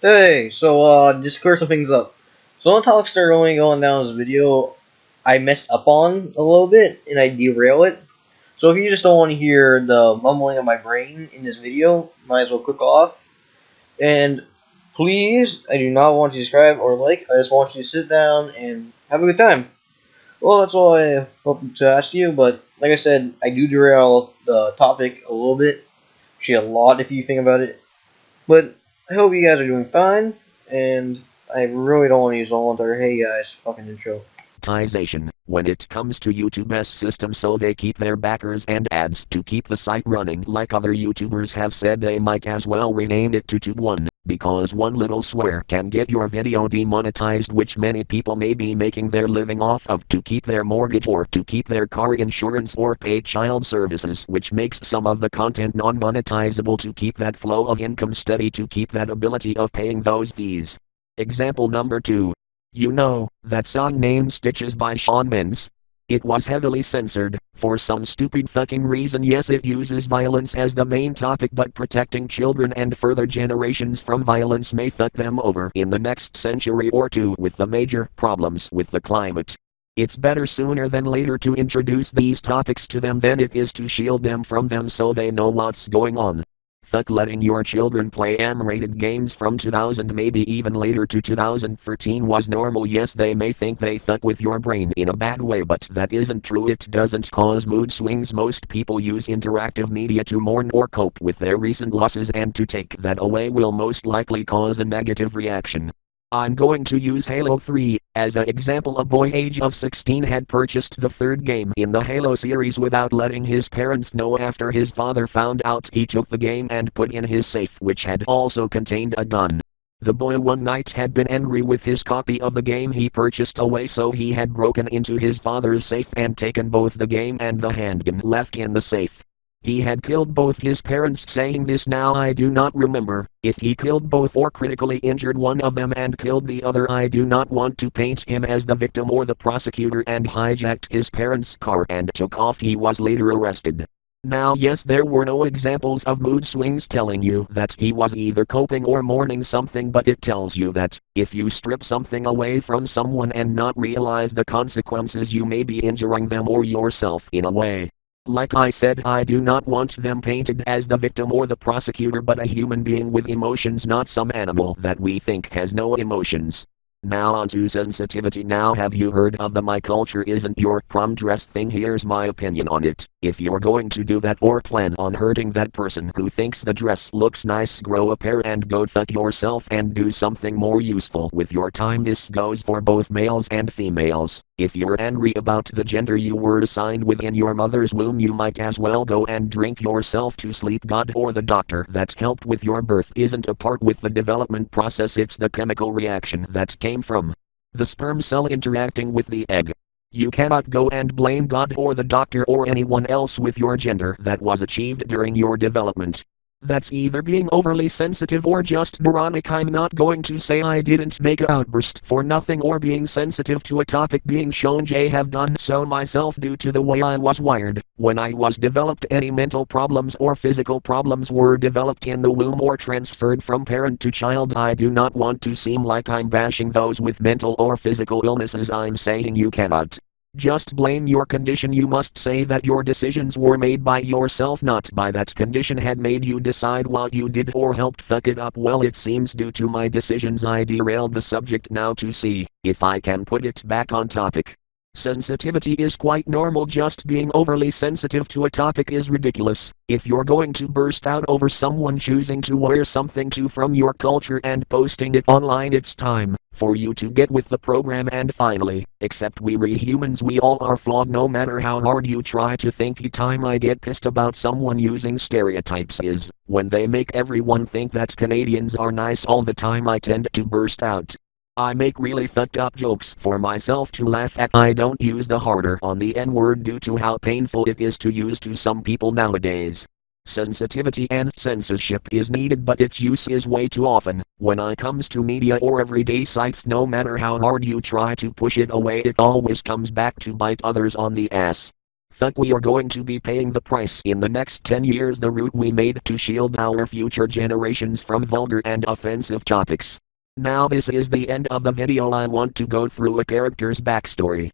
Hey, just clear some things up. Some of the topics that are only going down this video, I messed up on a little bit, and I derail it. So if you just don't want to hear the mumbling of my brain in this video, might as well click off. And please, I do not want you to subscribe or like, I just want you to sit down and have a good time. Well, that's all I hope to ask you, but like I said, I do derail the topic a little bit. Actually, a lot if you think about it. But I hope you guys are doing fine, and I really don't want to use the whole entire "Hey guys" fucking intro. Monetization when it comes to YouTube's system, so they keep their backers and ads to keep the site running. Like other YouTubers have said, they might as well rename it to Tube1, because one little swear can get your video demonetized, which many people may be making their living off of to keep their mortgage or to keep their car insurance or pay child services, which makes some of the content non-monetizable to keep that flow of income steady, to keep that ability of paying those fees. Example number 2. You know, that song named Stitches by Shawn Mendes? It was heavily censored, for some stupid fucking reason. Yes, it uses violence as the main topic, but protecting children and further generations from violence may fuck them over in the next century or two with the major problems with the climate. It's better sooner than later to introduce these topics to them than it is to shield them from them so they know what's going on. Fuck letting your children play M-rated games from 2000, maybe even later to 2013 was normal. Yes, they may think they fuck with your brain in a bad way, but that isn't true. It doesn't cause mood swings. Most people use interactive media to mourn or cope with their recent losses, and to take that away will most likely cause a negative reaction. I'm going to use Halo 3 as an example. A boy age of 16 had purchased the third game in the Halo series without letting his parents know. After his father found out, he took the game and put in his safe, which had also contained a gun. The boy one night had been angry with his copy of the game he purchased away, so he had broken into his father's safe and taken both the game and the handgun left in the safe. He had killed both his parents, saying this now I do not remember if he killed both or critically injured one of them and killed the other. I do not want to paint him as the victim or the prosecutor, and hijacked his parents' car and took off. He was later arrested. Now, yes, there were no examples of mood swings telling you that he was either coping or mourning something, but it tells you that if you strip something away from someone and not realize the consequences, you may be injuring them or yourself in a way. Like I said, I do not want them painted as the victim or the prosecutor, but a human being with emotions, not some animal that we think has no emotions. Now on to sensitivity. Now, have you heard of the "my culture isn't your prom dress" thing? Here's my opinion on it. If you're going to do that or plan on hurting that person who thinks the dress looks nice, grow a pair and go fuck yourself and do something more useful with your time. This goes for both males and females. If you're angry about the gender you were assigned within your mother's womb, you might as well go and drink yourself to sleep. God or the doctor that helped with your birth isn't a part with the development process. It's the chemical reaction that came from the sperm cell interacting with the egg. You cannot go and blame God or the doctor or anyone else with your gender that was achieved during your development. That's either being overly sensitive or just moronic. I'm not going to say I didn't make an outburst for nothing or being sensitive to a topic being shown. I have done so myself due to the way I was wired when I was developed. Any mental problems or physical problems were developed in the womb or transferred from parent to child. I do not want to seem like I'm bashing those with mental or physical illnesses. I'm saying you cannot just blame your condition. You must say that your decisions were made by yourself, not by that condition had made you decide what you did or helped fuck it up. Well, it seems due to my decisions I derailed the subject. Now to see if I can put it back on topic. Sensitivity is quite normal. Just being overly sensitive to a topic is ridiculous. If you're going to burst out over someone choosing to wear something from your culture and posting it online, it's time for you to get with the program. And finally, except we humans, we all are flawed no matter how hard you try to think. The time I get pissed about someone using stereotypes is when they make everyone think that Canadians are nice all the time. I tend to burst out. I make really fucked up jokes for myself to laugh at. I don't use the harder on the N-word due to how painful it is to use to some people nowadays. Sensitivity and censorship is needed, but its use is way too often. When it comes to media or everyday sites, no matter how hard you try to push it away, it always comes back to bite others on the ass. Fuck, we are going to be paying the price in the next 10 years, the route we made to shield our future generations from vulgar and offensive topics. Now this is the end of the video. I want to go through a character's backstory.